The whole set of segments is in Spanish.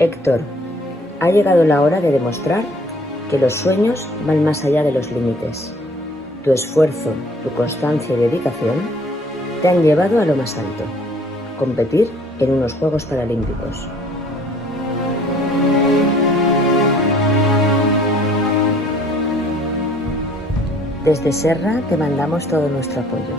Héctor, ha llegado la hora de demostrar que los sueños van más allá de los límites. Tu esfuerzo, tu constancia y dedicación te han llevado a lo más alto: competir en unos Juegos Paralímpicos. Desde Serra te mandamos todo nuestro apoyo.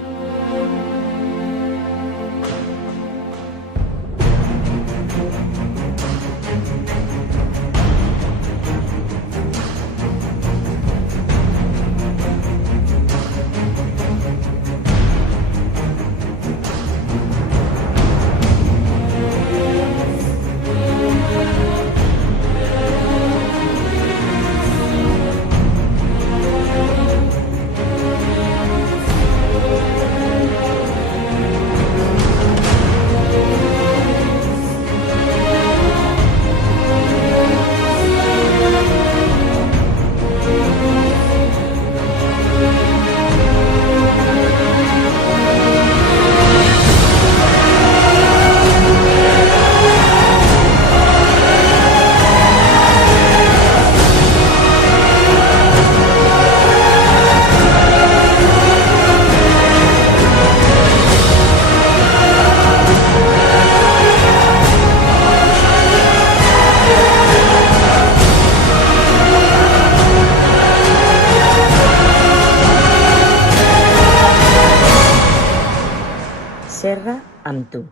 Serra amb tu.